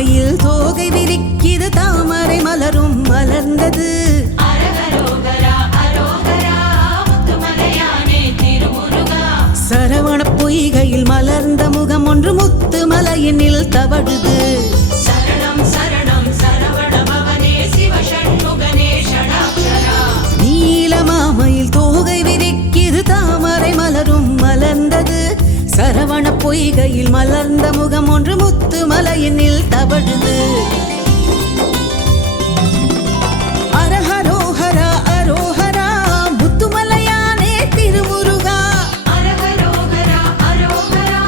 மாமையில் தோகை விரிக்கிது தாமரை மலரும் மலர்ந்தது. சரவண பொய்கையில் மலர்ந்த முகம் ஒன்று முத்து மலையினில் தவழுது. சரணம் சரணம் சரவண பவனே சிவ ஷண்முகனே ஷடாக்ஷரா. நீல மாமையில் தோகை விரிக்கிது தாமரை மலரும் மலர்ந்தது. சரவண பொய்கையில் மலர்ந்த முகம் ஒன்று முத்து மலையினில் தவழுது. அரஹரோஹரா அரோஹரா முத்துமலையானே திருமுருகா. அரஹரோஹரா அரோஹரா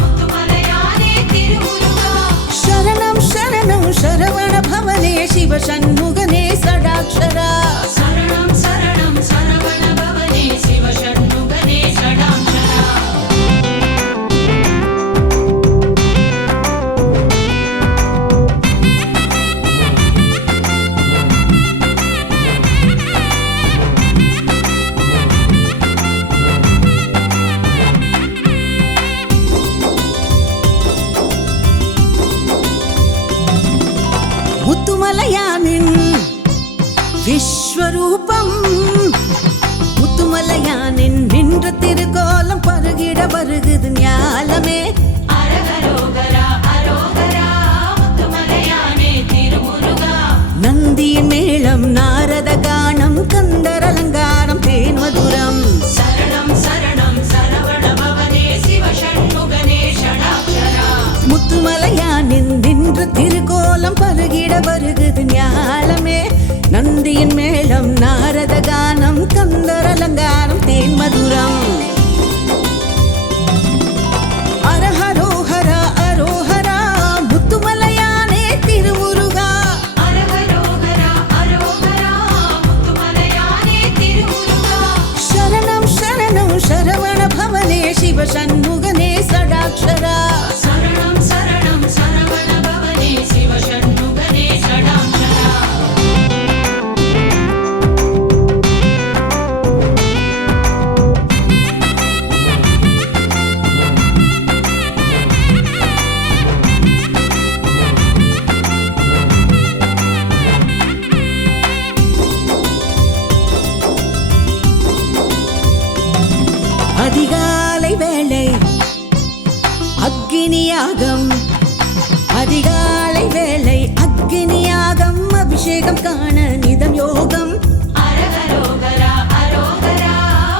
முத்துமலையானே திருமுருகா. சரணம் சரணம் சரவண பவனே சிவ ஷண்முகனே ஷடாக்ஷரா. சரணம் சரணம் சரவண பவனே சிவ ஷண்முகனே ஷடாக்ஷரா. முத்துமலையானின் விஸ்வரூபம் முத்துமலையானின் நின்ற திருக்கோலம் பருகிட வருகுது ஞாலமே. அரஹரோஹரா அரோஹரா முத்துமலையானே திருமுருகா. நந்தியின் மேளம் நாரத கானம் கந்தர் அலங்காரம் தேன் மதுரம். சரணம் சரணம் சரவண பவனே சிவ ஷண்முகனே ஷடாக்ஷரா. முத்துமலையானின் நின்ற திருக்கோலம் பருகிட வருகுது ஞாலமே. நந்தியின் மேளம் நாரத கானம் கந்தர் அலங்காரம் தேன் மதுரம். அரஹரோஹரா அரோஹரா முத்துமலையானே திருமுருகா. அரஹரோஹரா அரோஹரா முத்துமலையானே திருமுருகா. சரணம் சரணம் சரவண பவனே சிவ ஷண்முகனே ஷடாக்ஷரா. சரணம் சரணம் சரவண பவனே சிவ ஷண்முகனே ஷடாக்ஷரா. அதிகாலை வேளை அக்னியாகம். அதிகாலை வேளை அக்னியாகம் அபிஷேகம் காண நிதம் யோகம். அரஹரோஹரா அரோஹரா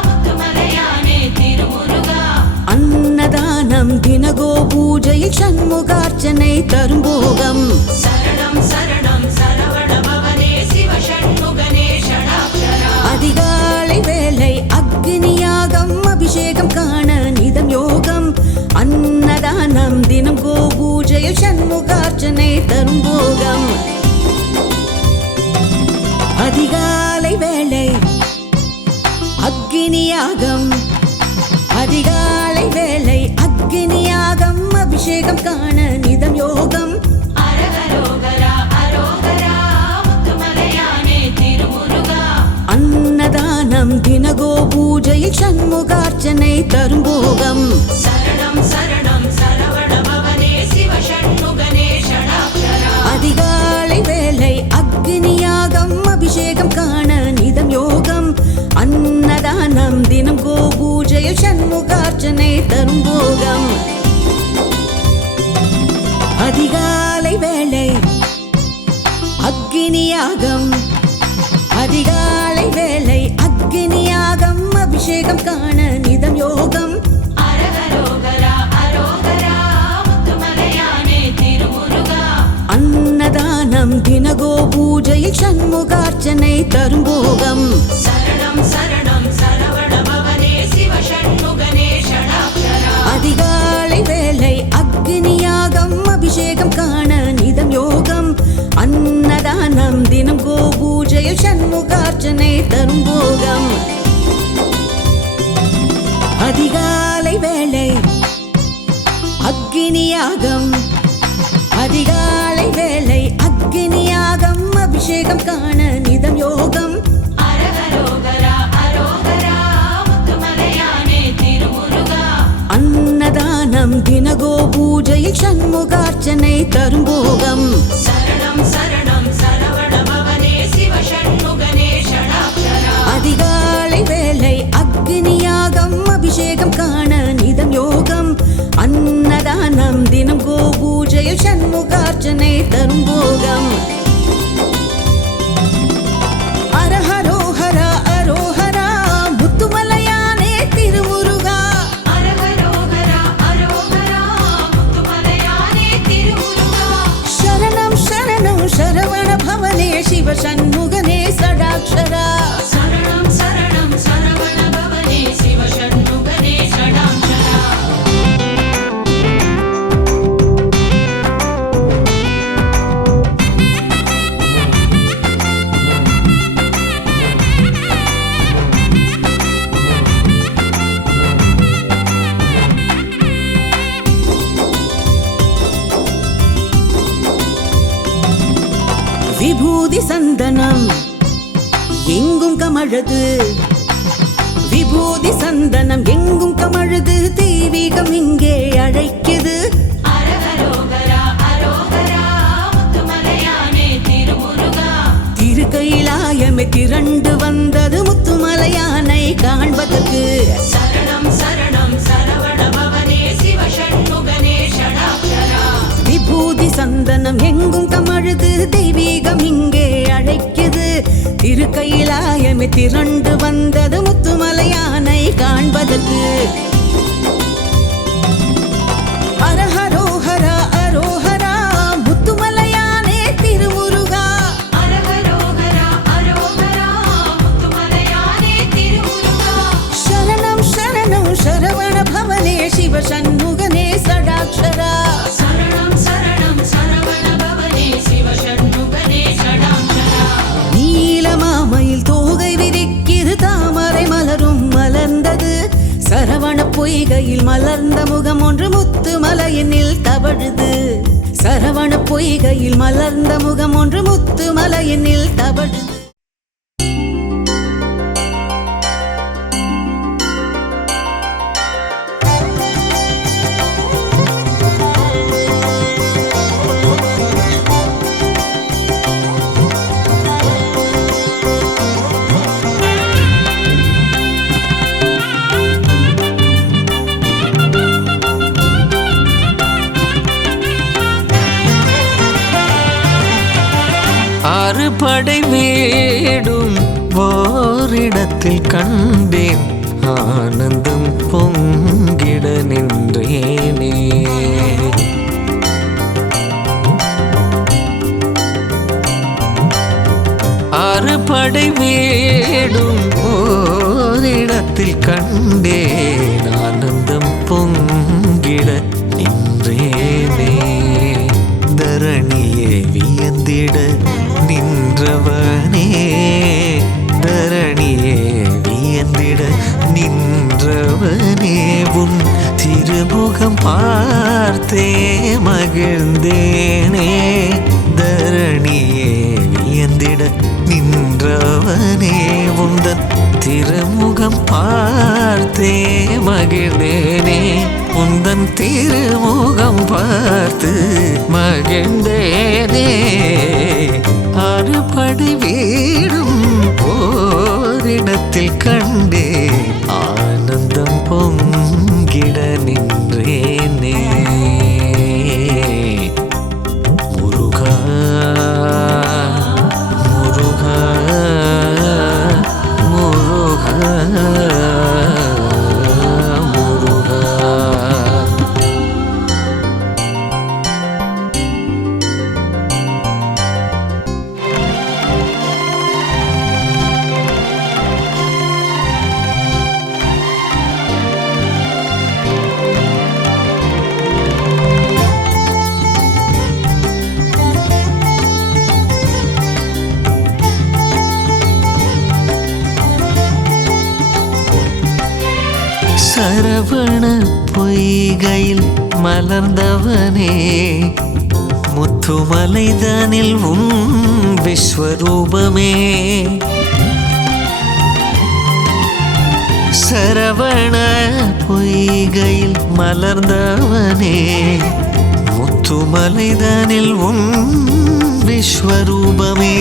முத்துமலையானே திருமுருகா. அன்னதானம் தினகோ பூஜையில் சண்முகார்ச்சனை தரும் போகம். சரணம் சரணம் சரவண பவனே சிவ ஷண்முகனே ஷடாக்ஷரா. அதிகாலை வேளை அக்னியாகம் அபிஷேகம் காண நிதம் யோகம். அன்னதானம் தினம் கோ பூஜையில் சண்முகார்ச்சனை தரும் போகம். அதிகாலை வேளை அக்னியாகம். அதிகாலை வேளை அக்னியாகம் அபிஷேகம் காண நிதம் யோகம். அரஹரோஹரா அரோஹரா முத்துமலையானே திருமுருகா. அன்னதானம் தினகோ பூஜையில் சண்முகார்ச்சனை தரும் போகம். சரணம் சரணம் சரவண பவனே சிவ ஷண்முகனே ஷடாக்ஷரா. அதிகாலை வேளை அக்னியாகம் அபிஷேகம் காண நிதம் யோகம். அன்னதானம் தினம் கோ பூஜையில் சண்முகார்ச்சனை தரும் போகம். அதிகாலை வேளை அக்னியாகம். அதிகாலை வேளை அக்னியாகம் அபிஷேகம் காண நிதம் யோகம். அரஹரோஹரா அரோஹரா முத்துமலையானே திருமுருகா. அன்னதானம் தினகோ பூஜையில் சண்முகார்ச்சனை தரும் போகம். சரணம் சரணம் சரவண பவனே சிவ ஷண்முகனே ஷடாக்ஷரா. அதிகாலை வேளை அக்னியாகம் அபிஷேகம் காண நிதம் யோகம். அன்னதானம் தினம் கோ பூஜையில் சண்முகார்ச்சனை தரும் போகம். அதிகாலை வேளை அக்னியாகம். அதிகாலை வேளை அக்னியாகம் அபிஷேகம் காண நிதம் யோகம். அரஹரோஹரா அரோஹரா முத்துமலையானே திருமுருகா. அன்னதானம் தின அன்னகோ பூஜையில் சண்முகார்ச்சனை தரும் போகம். சரணம் சரணம் சரவண பவனே சிவ ஷண்முகனே ஷடாக்ஷரா. அதிகாலை வேளை அக்னியாகம் அபிஷேகம் காண நிதம் யோகம். அன்னதானம் தினம் கோ பூஜையில் சண்முகார்ச்சனை தரும் போகம். அரஹரோஹரா அரோஹரா முத்துமலையானே திருமுருகா. அரஹரோகரா அரோகரா முத்துமலையானே திருமுருகா. சரணம் சரணம் சரவண பவனே சிவ சண்முகனே ஷடாக்ஷரா. சரணம் சரணம் சரவண பவனே சிவ ஷண்முகனே ஷடாக்ஷரா. விபூதி சந்தனம் எங்கும் கமழுது. விபூதி சந்தனம் எங்கும் கமழுது. தெய்வீகம் இங்கே அழைக்குது. அரஹரோகரா அரோகரா முத்துமலையானே திருமுருகா. திருக்கைலாயமே திரண்டு வந்தது முத்துமலையானை காண்பதற்கு. சரணம் சரணம் சரவண பவனே சிவ ஷண்முகனே ஷடாக்ஷரா. விபூதி சந்தனம் எங்கும் கமழுது. தெய்வீகம் இங்கே அழைக்குது. திருக்கைலாயமே திரண்டு வந்தது முத்துமலையானை காண்பதற்கு. அரஹரோஹரா அரோஹரா முத்துமலையானே திருமுருகா. அரஹரோகரா அரோகரா முத்துமலையானே திருமுருகா. சரணம் சரணம் சரவண பவனே சிவ சண்முகனே ஷடாக்ஷரா. சரணம் சரணம் சரவண பவனே சிவ ஷண்முகனே ஷடாக்ஷரா. நீலமாமையில் தோகை விரிக்கிது. தாமரை மலரும் மலர்ந்தது. சரவண பொய்கையில் மலர்ந்த முகம் ஒன்று முத்துமலையினில் தவழுது. சரவண பொய்கையில் மலர்ந்த முகம் ஒன்று முத்துமலையினில் தவழுது. ஆறுபடை வீடும் ஓரிடத்தில் கண்டேன். ஆனந்தம் பொங்கிட நின்றேனே. ஆறுபடை வீடும் ஓரிடத்தில் கண்டேன். ஆனந்தம் பொங்கிட நின்றேனே. தரணியே வியந்திட நின்றவனே. தரணியே வியந்திட நின்றவனே. உன் திருமுகம் பார்த்தே மகிழ்ந்தேனே. தரணியே வியந்திட நின்றவனே. உந்தன் திருமுகம் பார்த்தே மகிழ்ந்தேனே. உந்தன் திருமுகம் பார்த்து மகிழ்ந்தேனே. அறுபடை வீடும் ஓரிடத்தில் கண்டே. ஆனந்தம் பொங்கிட நின்றேனே. முருகா முருகா முருகா முருகா. சரவண பொய்கையில் மலர்ந்தவனே. முத்துமலைதனில் உன் விஸ்வரூபமே. சரவண பொய்கையில் மலர்ந்தவனே முத்துமலைதனில் உன் விஸ்வரூபமே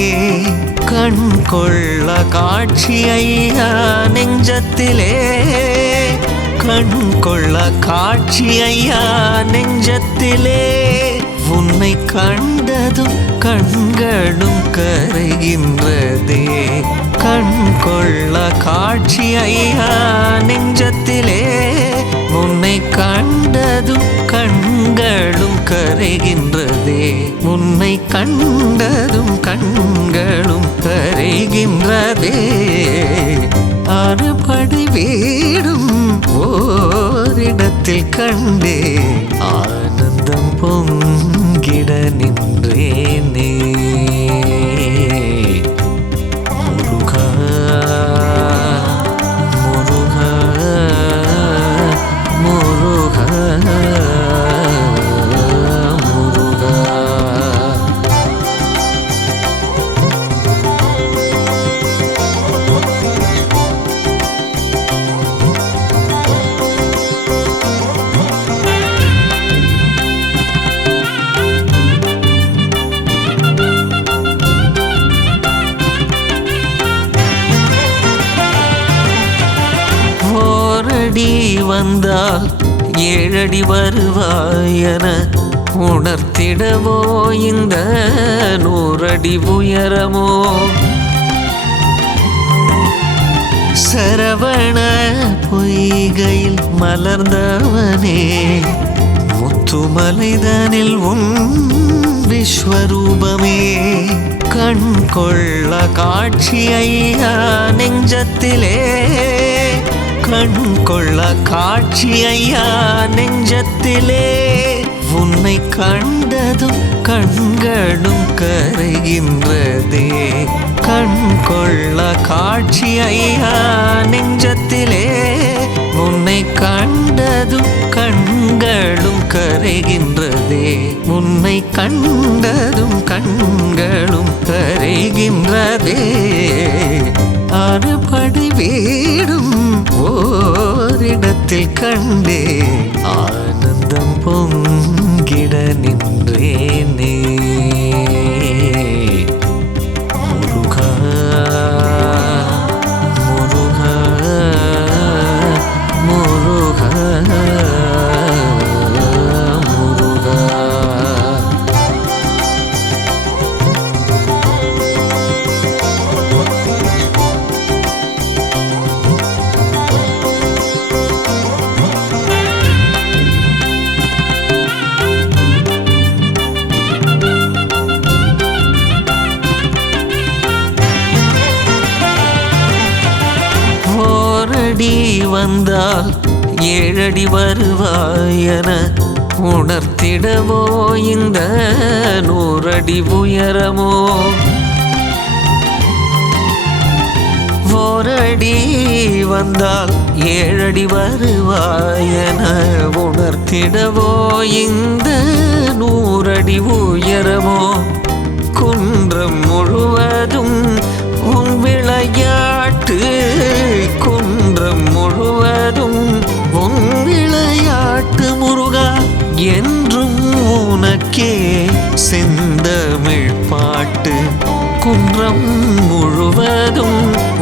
கண் கொள்ள காட்சி ஐயா நெஞ்சத்திலே கண் கொள்ள காட்சி ஐயா நெஞ்சத்திலே உன்னை கண்டதும் கண்களும் கரைகின்றதே கண் கொள்ள காட்சி ஐயா நெஞ்சத்திலே உன்னை கண்டதும் கண்களும் கரைகின்றதே உன்னை கண்டதும் கண்களும் கரைகின்றதே அறுபடை வீடும் ஓரிடத்தில் கண்டே ஆனந்தம் பொங்கிட நின்றேனே முருகா முருகா முருகா முருகா ஓரடி வந்தால் ஏழடி வருவாயன உணர்த்திடவோ இந்த நூறடி உயரமோ சரவண பொய்கையில் மலர்ந்தவனே முத்துமலைதனில் உன் விஸ்வரூபமே கண் கொள்ள காட்சி ஐயா நெஞ்சத்திலே கண் கொள்ள காட்சி ஐயா நெஞ்சத்திலே உன்னை கண்டதும் கண்களும் கரைகின்றதே கண் கொள்ள காட்சி ஐயா நெஞ்சத்திலே உன்னை கண்டதும் கண்களும் கரைகின்றதே உன்னை கண்டதும் கண்களும் கரைகின்றதே அறுபடை வீடும் ஓரிடத்தில் கண்டே ஆனந்தம் பொங்கிட நின்றேனே முருகா முருகா முருகா முருகா ஓரடி வந்தால் ஏழடி வருவாயன உணர்த்திடவோ இந்த நூறடி உயரமோ ஓரடி வந்தால் ஏழடி வருவாயன உணர்த்திடவோ இந்த நூறடி உயரமோ குன்றம் முழுவதும் உன் விளையாட்டு குன்றம் முழுவதும் உன் விளையாட்டு முருகா என்றும் உனக்கே செந்தமிழ் பாட்டு குன்றம் முழுவதும்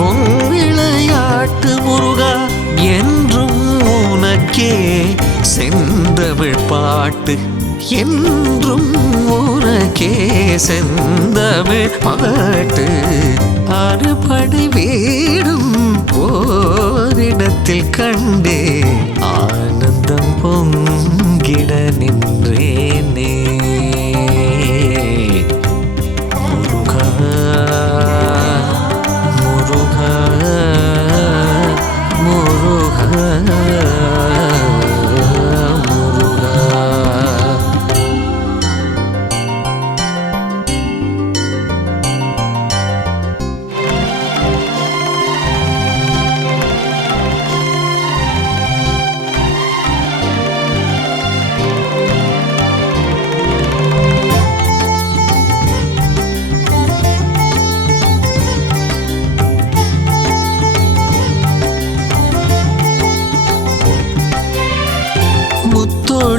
உன் விளையாட்டு முருகா என்றும் உனக்கே செந்தமிழ் பாட்டு என்றும் உனக்கே செந்தமிழ் பாட்டு அறுபடை வீடும் ஓரிடத்தில் கண்டே ஆனந்தம் பொங்கிட நின்றேனே முருகா முருகா முருகா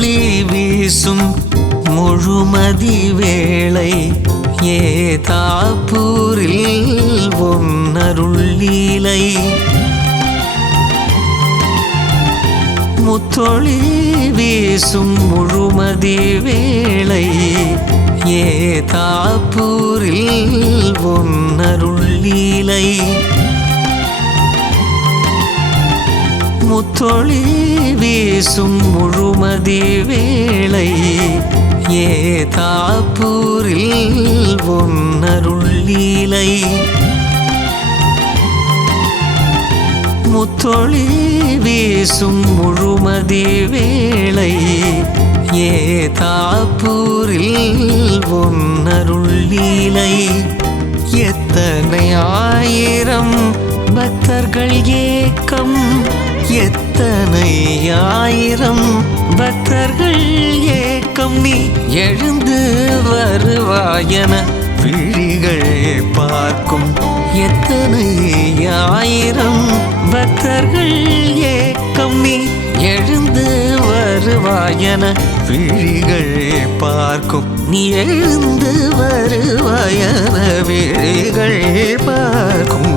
முத்தொளி வீசும் முழுமதி வேளை ஏதாப்பூரில் ஒன்னருள் லீலை முத்தொளி வீசும் முழுமதி வேளை ஏதாப்பூரில் ஒன்னருள் லீலை முத்தொளி வீசும் முழுமதி வேளை ஏதாப்பூரில் ஒன்னருள் லீலை முத்தொளி வீசும் முழுமதி வேளை ஏதாப்பூரில் ஒன்னருள் லீலை எத்தனை ஆயிரம் பக்தர்கள் ஏக்கம் எத்தனை ஆயிரம் பக்தர்கள் ஏக்கம் நீ எழுந்து வருவாயன விழிகள் பார்க்கும் எத்தனை ஆயிரம் பக்தர்கள் ஏக்கம் நீ எழுந்து வருவாயன விழிகள் பார்க்கும் நீ எழுந்து வருவாயன விழிகள் பார்க்கும்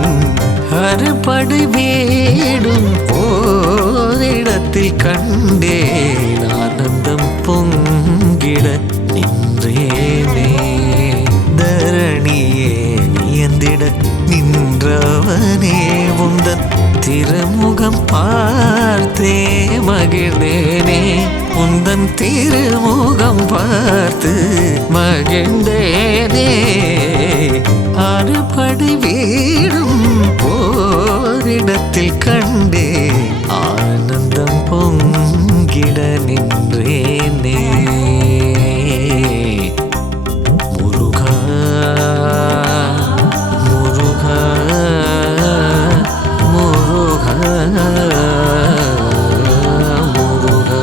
அறுபடை வேடும் ஓரிடத்தில் கண்டேன் ஆனந்தம் பொங்கிட நின்றேனே தரணியே நியந்திட நின்றவனே உந்தன் திருமுகம் பார்த்தே மகிழ்ந்தேனே உந்தன் திருமுகம் பார்த்து மகிழ்ந்தேனே அறுபடை வீடும் ஓரிடத்தில் கண்டே ஆனந்தம் பொங்கிட நின்றேனே முருகா முருகா முருகா முருகா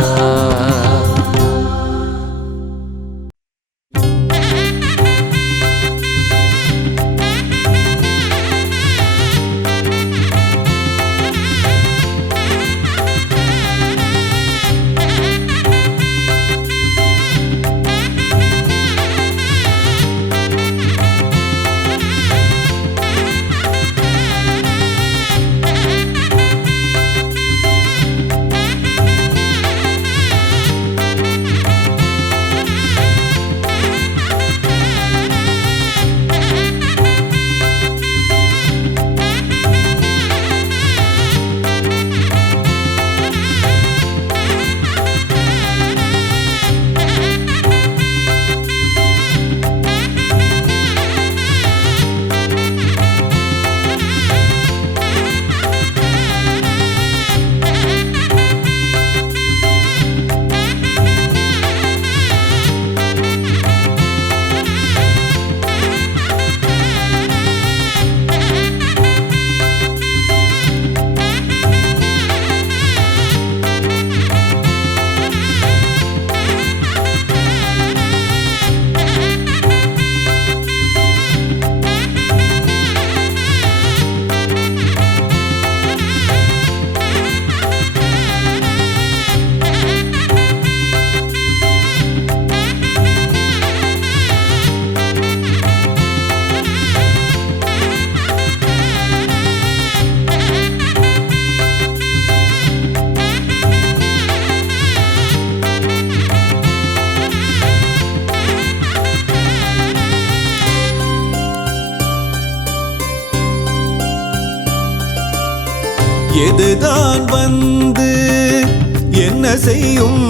எதுதான் வந்து என்ன செய்யும்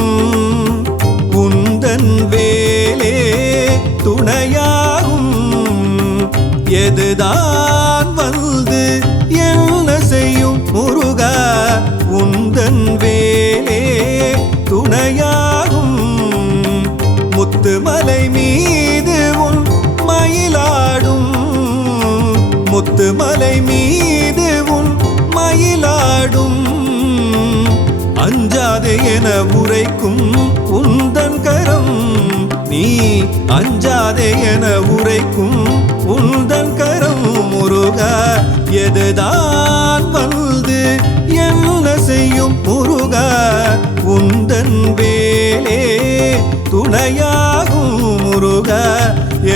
உந்தன் வேலே துணையாகும் எதுதான் வந்து என்ன செய்யும் முருகா உந்தன் வேலே துணையாகும் முத்துமலை மீது உன் மயிலாடும் முத்துமலை மீது உன் மயிலாடும் அஞ்சாதே என உரைக்கும் உந்தன் கரம் நீ அஞ்சாதே என உரைக்கும் உந்தன் கரம் முருகா எதுதான் வந்து என்ன செய்யும் முருகா உந்தன் வேலே துணையாகும் முருகா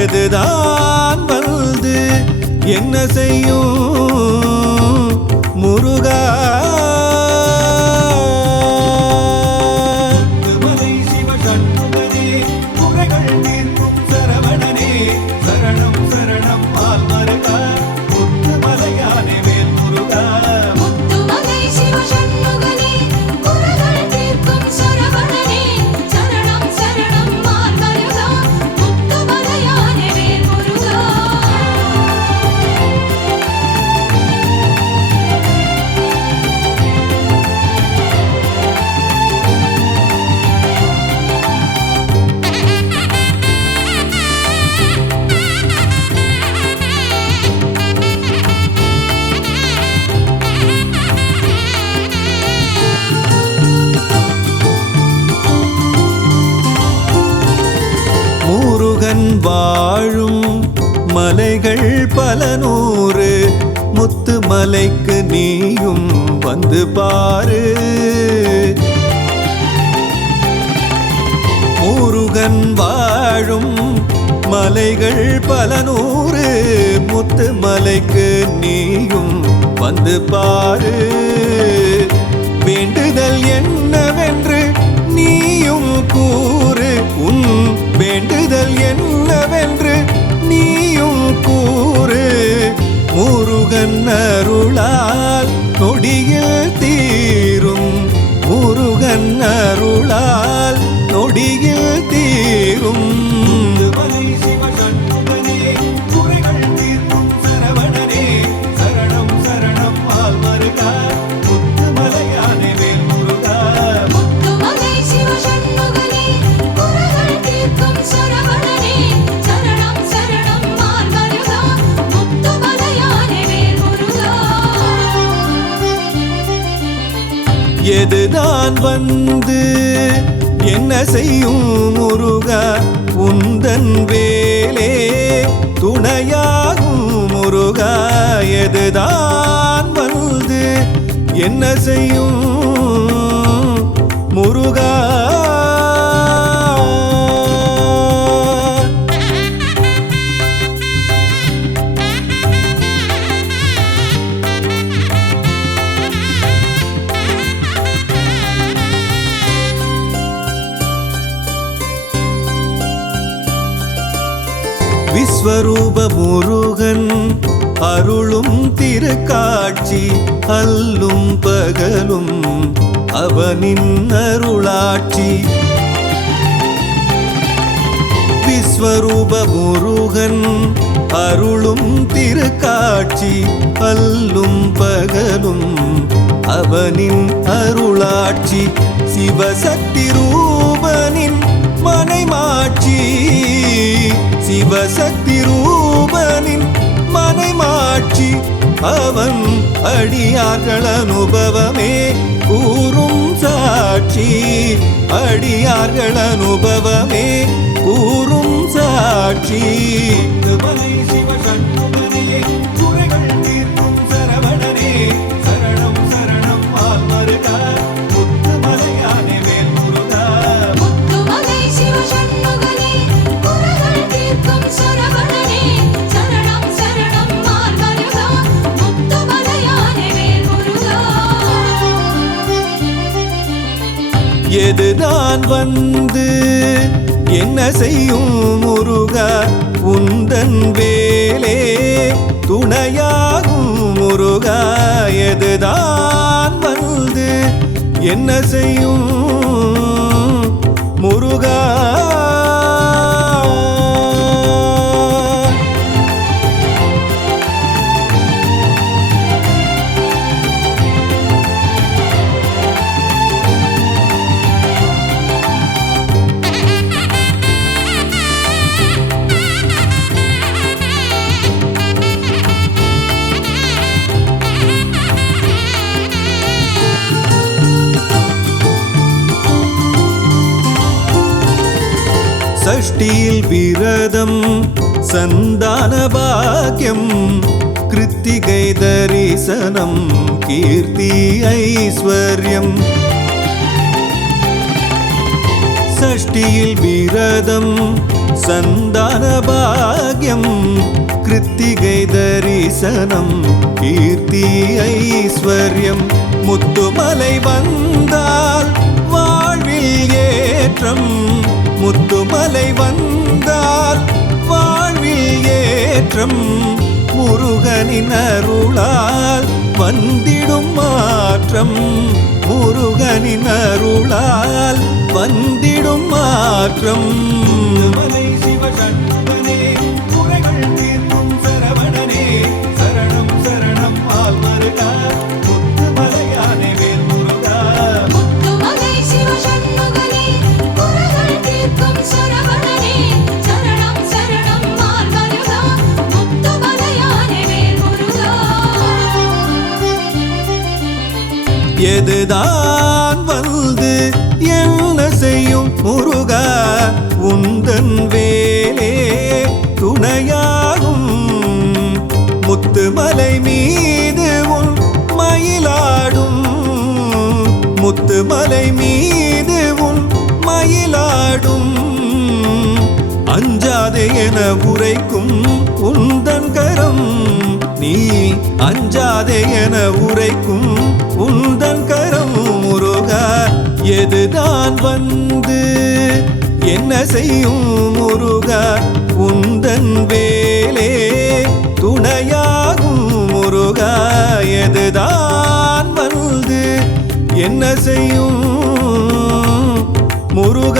எதுதான் வந்து என்ன செய்யும் முருகா மலை சிவசண்முகனே குறைகள் தீர்க்கும் சரவணனே சரணம் சரணம் பால் மருகா முத்துமலையானே வேல் முருகா முத்துமலை சிவசண்முகனே குறைகள் தீர்க்கும் சரவணனே சரணம் சரணம் மால் மருகா முத்துமலையானே வேல் முருகா முருகன் வாழும் மலைகள் பல நூறு முத்துமலைக்கு நீயும் வந்து பாரு முருகன் வாழும் மலைகள் பல நூறு முத்துமலைக்கு நீயும் வந்து பாரு வேண்டுதல் என்னவென்று நீயும் கூறு உன் வேண்டுதல் என்னவென்று நீயும் கூறு முருகன் அருளால் நொடியில் தீரும் முருகன் அருளால் நொடியில் தீரும் மலை சிவசண்முகனே குறைகள் தீர்க்கும் சரவணனே சரணம் சரணம் பால் மருகா முத்துமலையானே வேல் முருகா முத்துமலை சிவசண்முகனே குறைகள் தீர்க்கும் சரவணனே சரணம் சரணம் மால் மருகா முத்துமலையானே வேல் முருகா எதுதான் வந்து என்ன செய்யும் முருகா உந்தன் வேலே துணையாகும் முருகா எதுதான் வந்து என்ன செய்யும் முருகா விஸ்வரூப முருகன் அருளும் திருக்காட்சி அல்லும் பகலும் அவனின் அருளாட்சி விஸ்வரூப முருகன் அருளும் திருக்காட்சி அல்லும் பகலும் அவனின் அருளாட்சி சிவசக்தி ரூபனின் மனைமாட்சி சிவசக்தி ரூபனின் மனைமாட்சி அவன் அடியார்கள் அனுபவமே கூறும் சாட்சி அடியார்கள் அனுபவமே கூறும் சாட்சி மலை சிவசண்முகனே குறைகள் தீர்க்கும் சரவணனே சரணம் சரணம் பால் மருகா முத்துமலையானே வேல் முருகா முத்துமலை சிவசண்முகனே குறைகள் தீர்க்கும் சரவணனே சரணம் சரணம் மால் மருகா முத்துமலையானே வேல் முருகா எதுதான் வந்து என்ன செய்யும் முருகா உந்தன் வேலே துணையாகும் முருகா எதுதான் வந்து என்ன செய்யும் முருகா சஷ்டியில் விரதம் சந்தான பாக்கியம் கிருத்திகை தரிசனம் கீர்த்தி ஐஸ்வர்யம் சஷ்டியில் விரதம் சந்தான பாக்யம் கிருத்திகை தரிசனம் கீர்த்தி ஐஸ்வர்யம் முத்துமலை வந்தால் வாழ்வில் ஏற்றம் முத்துமலை வந்தால் வாழ்வில் ஏற்றம் முருகனின் அருளால் வந்திடும் மாற்றம் முருகனின் அருளால் வந்திடும் மாற்றம் மலை சிவசண்முகனே குறைகள் தீர்க்கும் சரவணனே சரணம் சரணம் ஆல்மருகா முத்துமலையானே வேல் முருகா முத்துமலை சிவசண்முகனே குறைகள் தீர்க்கும் சரவணனே சரணம் சரணம் ஆல்மருகா முத்துமலையானே வேல் முருகா எதுதான் வந்து என்ன செய்யும் முருகா உந்தன் வேலே துணையாகும் முத்துமலை மீது உன் மயிலாடும் முத்துமலை மீது உன் மயிலாடும் அஞ்சாதே என உரைக்கும் உந்தன் கரம் நீ அஞ்சாதே என உரைக்கும் உந்தன் கரம் முருகா எதுதான் வந்து என்ன செய்யும் முருகா உந்தன் வேலே துணையாகும் முருகா எதுதான் வந்து என்ன செய்யும் முருகா